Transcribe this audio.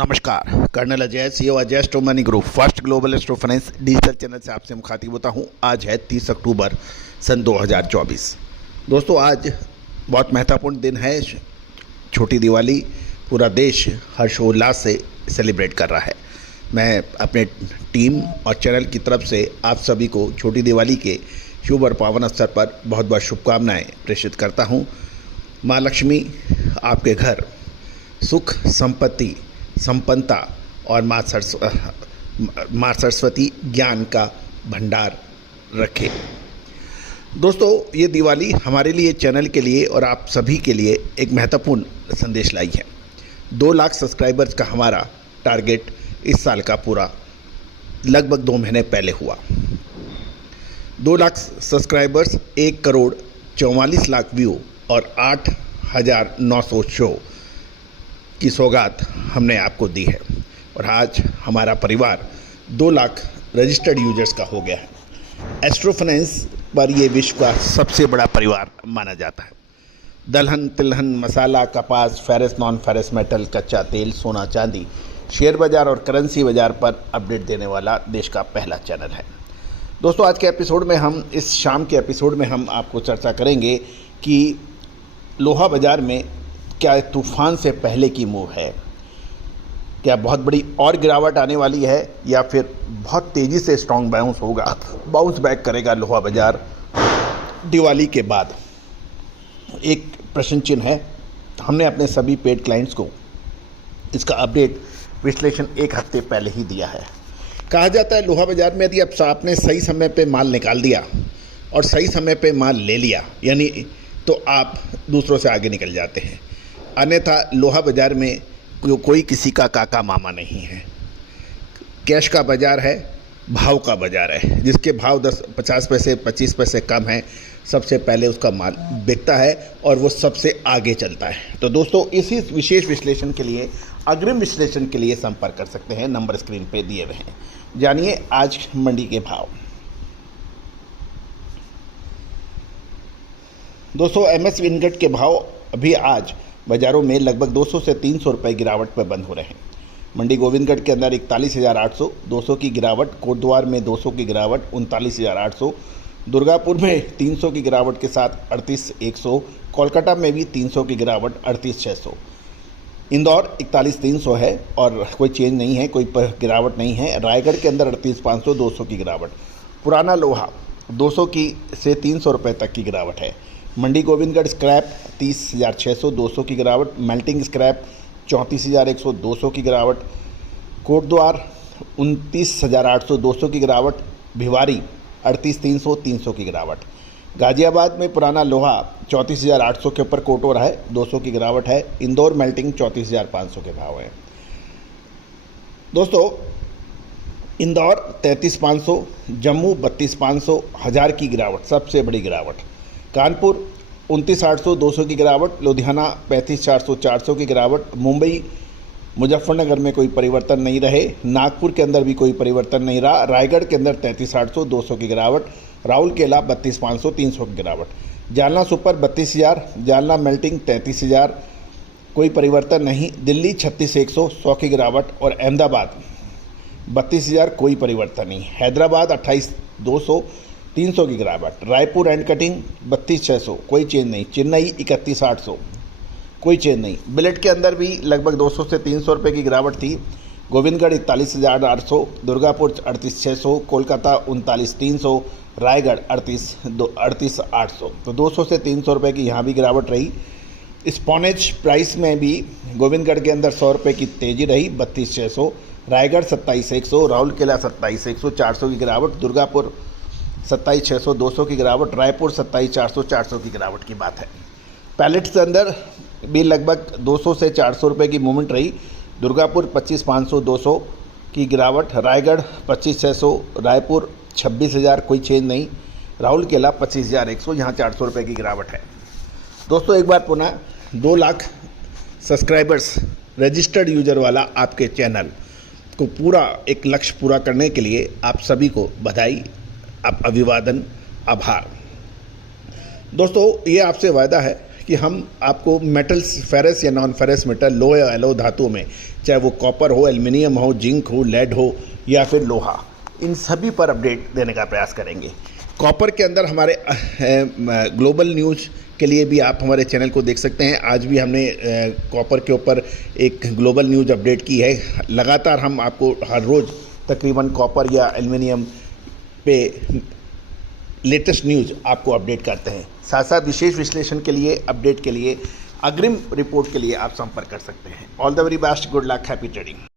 नमस्कार, colonel Ajay, CEO Ajay astro money group, first global astro finance digital channel से आपसे मुखातिब होता हूं। आज है 30 अक्टूबर सन 2024। दोस्तों, आज बहुत महत्वपूर्ण दिन है। छोटी दिवाली पूरा देश हर्षोल्लास से सेलिब्रेट कर रहा है। मैं अपने टीम और चैनल की तरफ से आप सभी को छोटी दिवाली के शुभ और पावन अवसर पर बहुत बहुत शुभकामनाएँ प्रेषित करता हूँ। माँ लक्ष्मी आपके घर सुख, संपत्ति, संपन्नता और माँ सरस्वती ज्ञान का भंडार रखे। दोस्तों, ये दिवाली हमारे लिए, चैनल के लिए और आप सभी के लिए एक महत्वपूर्ण संदेश लाई है। 2 लाख सब्सक्राइबर्स का हमारा टारगेट इस साल का पूरा लगभग 2 महीने पहले हुआ। 2 लाख सब्सक्राइबर्स, 1 करोड़ 44 लाख व्यू और 8,900 शो की सौगात हमने आपको दी है। और आज हमारा परिवार 2 लाख रजिस्टर्ड यूजर्स का हो गया है। एस्ट्रो फाइनेंस पर यह विश्व का सबसे बड़ा परिवार माना जाता है। दलहन, तिलहन, मसाला, कपास, फेरस, नॉन फेरस मेटल, कच्चा तेल, सोना, चांदी, शेयर बाजार और करेंसी बाजार पर अपडेट देने वाला देश का पहला चैनल है। दोस्तों, आज के एपिसोड में इस शाम के एपिसोड में हम आपको चर्चा करेंगे कि लोहा बाजार में क्या तूफान से पहले की मूव है, क्या बहुत बड़ी और गिरावट आने वाली है, या फिर बहुत तेज़ी से स्ट्रॉन्ग बाउंस बैक करेगा लोहा बाजार दिवाली के बाद। एक प्रश्न चिन्ह है। हमने अपने सभी पेड क्लाइंट्स को इसका अपडेट विश्लेषण 1 हफ्ते पहले ही दिया है। कहा जाता है लोहा बाजार में यदि आपने सही समय पे माल निकाल दिया और सही समय पे माल ले लिया, यानी तो आप दूसरों से आगे निकल जाते हैं। अन्यथा लोहा बाजार में कोई किसी का काका मामा नहीं है। कैश का बाजार है, भाव का बाजार है। जिसके भाव 50 पैसे 25 पैसे कम है, सबसे पहले उसका माल बिकता है और वो सबसे आगे चलता है। तो दोस्तों, इसी विशेष विश्लेषण के लिए, अग्रिम विश्लेषण के लिए संपर्क कर सकते हैं। नंबर स्क्रीन पे दिए हुए हैं। जानिए आज मंडी के भाव। दोस्तों, एमएस विनगट के भाव अभी आज बाजारों में लगभग 200 से 300 रुपये गिरावट पर बंद हो रहे हैं। मंडी गोविंदगढ़ के अंदर 41,800, 200 की गिरावट। कोटद्वार में 200 की गिरावट, 39,800। दुर्गापुर में 300 की गिरावट के साथ 38,100। कोलकाता में भी 300 की गिरावट, 38,600। इंदौर 41,300 है और कोई चेंज नहीं है, कोई गिरावट नहीं है। रायगढ़ के अंदर 38,500, 200 की गिरावट। पुराना लोहा 200 की से 300 रुपये तक की गिरावट है। मंडी गोविंदगढ़ स्क्रैप 30,600, 200 की गिरावट। मेल्टिंग स्क्रैप 34,100, 200 की गिरावट। कोटद्वार 29,800, 200 की गिरावट। भिवारी 38,300, 300 की गिरावट। गाजियाबाद में पुराना लोहा 34,800 के ऊपर कोट हो रहा है, 200 की गिरावट है। इंदौर मेल्टिंग 34,500 के भाव है। दोस्तों, इंदौर 33,500, जम्मू 32,500, 1000 की गिरावट, सबसे बड़ी गिरावट। कानपुर 29,800, 200 की गिरावट। लुधियाना 35,400, 400 की गिरावट। मुंबई, मुजफ्फरनगर में कोई परिवर्तन नहीं रहे। नागपुर के अंदर भी कोई परिवर्तन नहीं रहा। रायगढ़ के अंदर 33,800, 200 की गिरावट। राउरकेला 32,500, 300 की गिरावट। जालना सुपर 32,000, जालना मेल्टिंग 33,000, कोई परिवर्तन नहीं। दिल्ली 36,100, 100 की गिरावट। और अहमदाबाद 32,000, कोई परिवर्तन नहीं। हैदराबाद 28,200, 300 की गिरावट। रायपुर एंड कटिंग 32,600, कोई चेंज नहीं। चेन्नई 31,800, कोई चेंज नहीं। बिलेट के अंदर भी लगभग 200 से 300 रुपये की गिरावट थी। गोविंदगढ़ 41,800, दुर्गापुर 38,600, कोलकाता 39,300, रायगढ़ 38,800। तो 200 से 300 रुपये की यहाँ भी गिरावट रही। स्पॉनेज प्राइस में भी गोविंदगढ़ के अंदर 100 रुपये की तेज़ी रही, 32,600। रायगढ़ 27,100, राउरकेला 27,100, 400 की गिरावट। दुर्गापुर 27,600, 200 की गिरावट। रायपुर 27,400, 400 की गिरावट की बात है। पैलेट्स के अंदर भी लगभग 200 से 400 रुपये की मूवमेंट रही। दुर्गापुर 25,500, 200 की गिरावट। रायगढ़ 25,600, रायपुर 26,000, कोई चेंज नहीं। राउरकेला 25,100, यहाँ 400 रुपये की गिरावट है। दोस्तों, एक बार पुनः 2 लाख सब्सक्राइबर्स रजिस्टर्ड यूजर वाला आपके चैनल को पूरा एक लक्ष्य पूरा करने के लिए आप सभी को बधाई, अभिवादन, आभार। दोस्तों, ये आपसे वायदा है कि हम आपको मेटल्स, फेरस या नॉन फेरस मेटल, लो या एलो धातुओं में, चाहे वो कॉपर हो, एल्युमिनियम हो, जिंक हो, लेड हो या फिर लोहा, इन सभी पर अपडेट देने का प्रयास करेंगे। कॉपर के अंदर हमारे ग्लोबल न्यूज़ के लिए भी आप हमारे चैनल को देख सकते हैं। आज भी हमने कॉपर के ऊपर एक ग्लोबल न्यूज़ अपडेट की है। लगातार हम आपको हर रोज़ तकरीबन कॉपर या एल्युमिनियम पे लेटेस्ट न्यूज़ आपको अपडेट करते हैं। साथ साथ विशेष विश्लेषण के लिए, अपडेट के लिए, अग्रिम रिपोर्ट के लिए आप संपर्क कर सकते हैं। All the very best, good luck, happy trading.